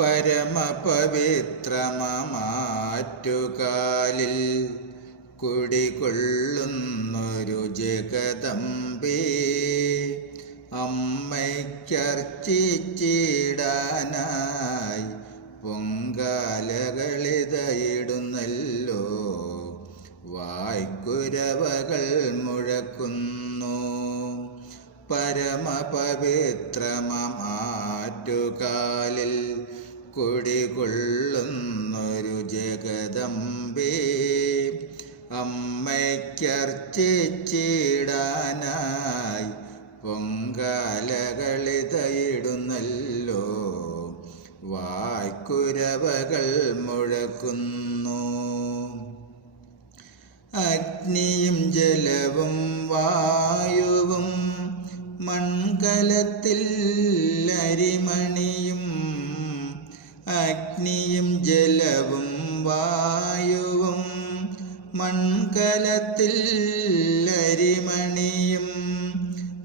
പരമപവിത്രമാറ്റുകാലിൽ കുടികൊള്ളുന്നൊരു ജഗദംബേ, അമ്മയ്ക്കർച്ചിച്ചിടാനായി പൊങ്കാലകളിതയിടുന്നല്ലോ. വായ്ക്കുരവകൾ മുഴക്കുന്നു. പരമപവിത്രമാറ്റുകാലിൽ കുടികൊള്ളുന്നൊരു ജഗദംബേ, അമ്മയ്ക്കർച്ചിച്ചിടാനായി പൊങ്കാലകളിതയിടുന്നല്ലോ. വായ്ക്കുരവകൾ മുഴക്കുന്നു. അഗ്നിയും ജലവും വായുവും മൺകലത്തിൽ അരിമണിയും. അഗ്നിയും ജലവും വായുവും മൺകലത്തിൽ അരിമണിയും.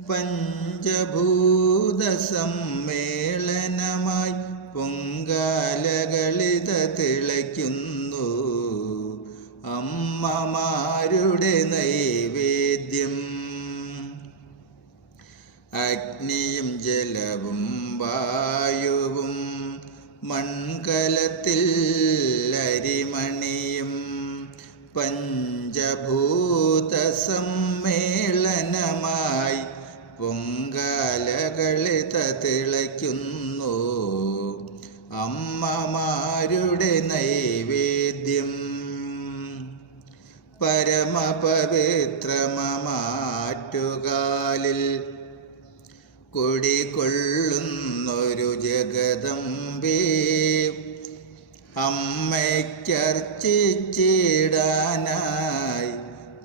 പഞ്ചഭൂത സമ്മേളനമായി പൊങ്കാലകളിത തിളയ്ക്കുന്നു. അമ്മമാരുടെ നൈവേദ്യം. അഗ്നിയും ജലവും വായുവും മൺകലത്തിൽ അരിമണിയും. പഞ്ചഭൂത സമ്മേളനമായി പൊങ്കാലകളിത തിളയ്ക്കുന്നു. അമ്മമാരുടെ നൈവേദ്യം. പരമപവിത്രമാറ്റുകാലിൽ കുടികൊള്ളുന്നൊരു ജഗദംബേ, അമ്മയ്ക്കർച്ചിച്ചിടാനായി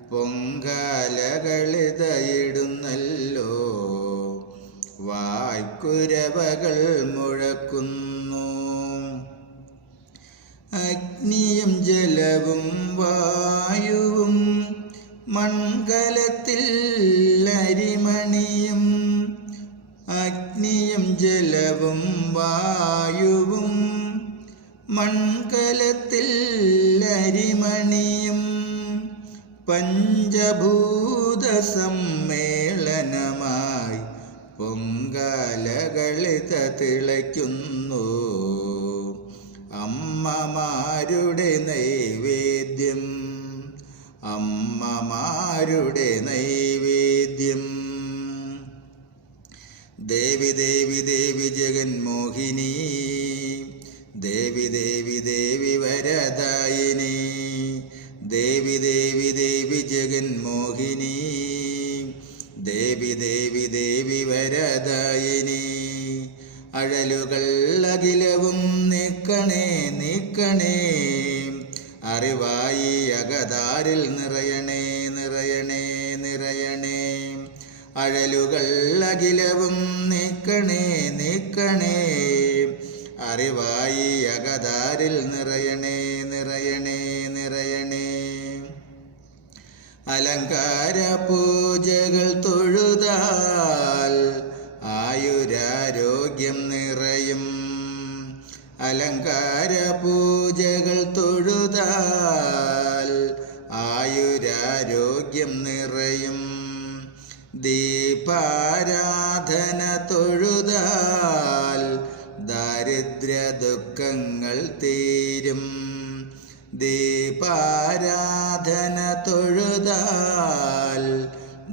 പൊങ്കാലകളിതയിടുന്നല്ലോ. വായ്ക്കുരവകൾ മുഴക്കുന്നു. അഗ്നിയും ജലവും വായുവും മൺകലത്തിൽ അരിമണിയും. അഗ്നിയും ജലവും വായുവും മൺകലത്തിൽ അരിമണിയും. പഞ്ചഭൂത സമ്മേളനമായി പൊങ്കാലകളിത തിളയ്ക്കുന്നു. അമ്മമാരുടെ നൈവേദ്യം. അമ്മമാരുടെ നൈവേദ്യം. ദേവി ദേവി ദേവി ജഗന്മോഹിനി, ദേവി ദേവി ദേവി വരദായിനി. ദേവി ദേവി ദേവി ജഗന്മോഹിനി, ദേവി ദേവി ദേവി വരദായിനി. അഴലുകൾ അഖിലവും നീക്കണേ നീക്കണേ, അറിവായി അകതാരിൽ നിറയണേ നിറയണേ നിറയണേ. അഴലുകൾ അഖിലവും നീക്കണേ നീക്കണേ, അറിവായി അകതാരിൽ നിറയണേ നിറയണേ നിറയണേ. അലങ്കാര പൂജകൾ തൊഴുതാൽ ആയുരാരോഗ്യം നിറയും. അലങ്കാര പൂജകൾ തൊഴുതാൽ ആയുരാരോഗ്യം നിറയും. ദീപാരാധന തൊഴുതാൽ ദാരിദ്ര്യ ദുഃഖങ്ങൾ തീരും. ദീപാരാധന തൊഴുതാൽ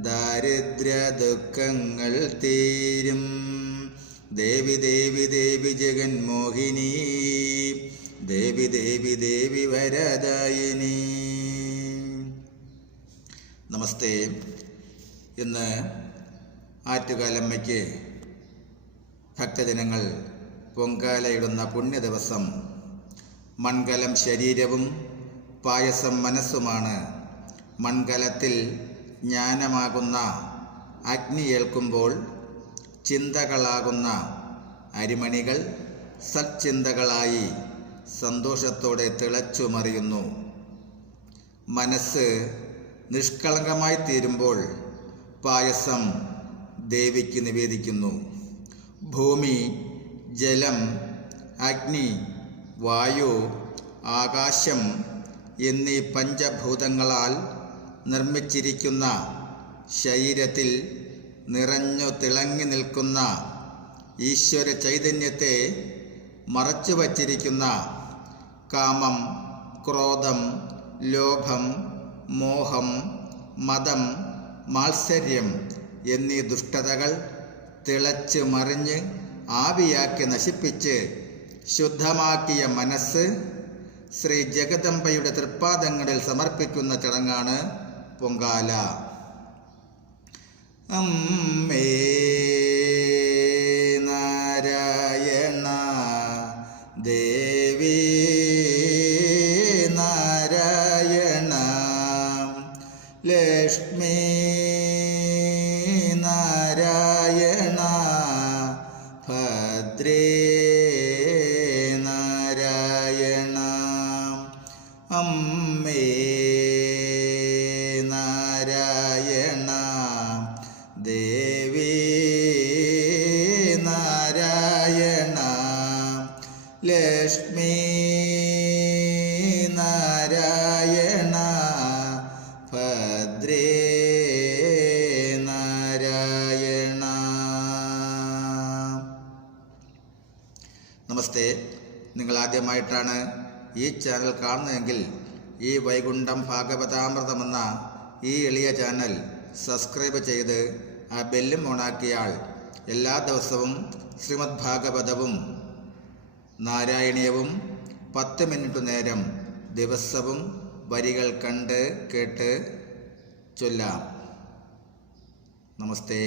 ദാരിദ്ര്യ ദുഃഖങ്ങൾ തീരും. ദേവി ദേവി ദേവി ജഗന്മോഹിനി, ദേവി ദേവി ദേവി വരദായിനി. നമസ്തേ. ഇന്ന് ആറ്റുകാലമ്മയ്ക്ക് ഭക്തജനങ്ങൾ പൊങ്കാലയിടുന്ന പുണ്യദിവസം. മൺകലം ശരീരവും പായസം മനസ്സുമാണ്. മൺകലത്തിൽ ജ്ഞാനമാകുന്ന അഗ്നി ഏൽക്കുമ്പോൾ ചിന്തകളാകുന്ന അരിമണികൾ സച്ചിന്തകളായി സന്തോഷത്തോടെ തിളച്ചുമറിയുന്നു. മനസ്സ് നിഷ്കളങ്കമായി തീരുമ്പോൾ പായസം ദേവിക്ക് നിവേദിക്കുന്നു. ഭൂമി, ജലം, അഗ്നി, വായു, ആകാശം എന്നീ പഞ്ചഭൂതങ്ങളാൽ നിർമ്മിച്ചിരിക്കുന്ന ശരീരത്തിൽ നിറഞ്ഞു തിളങ്ങി നിൽക്കുന്ന ഈശ്വര ചൈതന്യത്തെ മറച്ചു വച്ചിരിക്കുന്ന കാമം, ക്രോധം, ലോഭം, മോഹം, മതം, മാത്സര്യം എന്നീ ദുഷ്ടതകൾ തിളച്ച് മറിഞ്ഞ് ആവിയാക്കി നശിപ്പിച്ച് ശുദ്ധമാക്കിയ മനസ്സ് ശ്രീ ജഗദംബയുടെ തൃപ്പാദങ്ങളിൽ സമർപ്പിക്കുന്ന ചടങ്ങാണ് പൊങ്കാല. അമ്മേ നാരായണ, ദേവി നാരായണ, ലക്ഷ്മി നാരായണ, ഭദ്രേ നാരായണ. അമ്മേ നാരായണ, ദേവി നാരായണ, ലക്ഷ്മി നാരായണ, ഭദ്രേ നാരായണ. നമസ്തേ. നിങ്ങൾ ആദ്യമായിട്ടാണ് ഈ ചാനൽ കാണുന്നതെങ്കിൽ ഈ വൈകുണ്ഠം ഭാഗവതാമൃതമെന്ന ഈ എളിയ ചാനൽ സബ്സ്ക്രൈബ് ചെയ്ത് ആ ബെല്ലും ഓണാക്കിയാൽ എല്ലാ ദിവസവും ശ്രീമദ് ഭാഗവതവും നാരായണീയവും 10 മിനിറ്റ് നേരം ദിവസവും വരികൾ കണ്ട് കേട്ട് ചൊല്ലാം. നമസ്തേ.